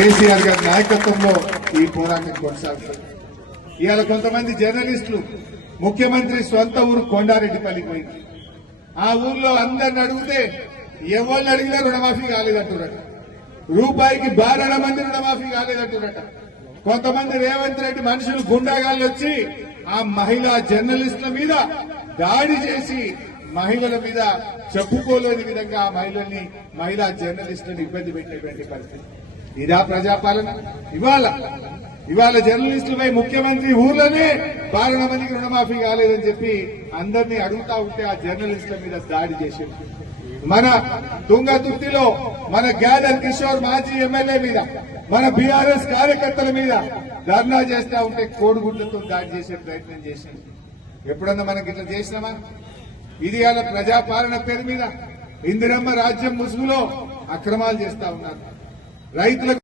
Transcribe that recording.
కేసీఆర్ గారి నాయకత్వంలో ఈ పోరాటం కొనసాగుతుంది. ఇవాళ కొంతమంది జర్నలిస్టులు ముఖ్యమంత్రి స్వంత ఊరు కొండారెడ్డిపల్లికి పోయింది. ఆ ఊర్లో అందరిని అడిగితే ఎవరిని అడిగినా రుణమాఫీ కాలేదంటున్నట. రూపాయికి 12 మంది రుణమాఫీ కాలేదంటున్నట. కొంతమంది రేవంత్ రెడ్డి మనుషులు గుండాగాళ్ళు వచ్చి ఆ మహిళా జర్నలిస్టుల మీద దాడి చేసి మహిళల మీద చెప్పుకోలేని విధంగా ఆ మహిళా జర్నలిస్టులను ఇబ్బంది పెట్టేటువంటి పరిస్థితి. ఇదా ప్రజాపాలన? ఇవాళ జర్నలిస్టులపై ముఖ్యమంత్రి ఊర్లోనే 12 మందికి రుణమాఫీ కాలేదని చెప్పి అందరినీ అడుగుతా ఉంటే ఆ జర్నలిస్టుల మీద దాడి చేసింది. మన తుంగతుర్తిలో మన గ్యాదర్ కిషోర్ మాజీ ఎమ్మెల్యే మీద, మన బీఆర్ఎస్ కార్యకర్తల మీద ధర్నా చేస్తా ఉంటే కోడిగుడ్లతో దాడి చేసే ప్రయత్నం చేసింది. ఎప్పుడన్నా మనకి ఇట్లా చేసినామా? ఇది అలా ప్రజాపాలన పేరు మీద ఇందిరమ్మ రాజ్యం ముసుగులో అక్రమాలు చేస్తా ఉన్నారు. రైతులకు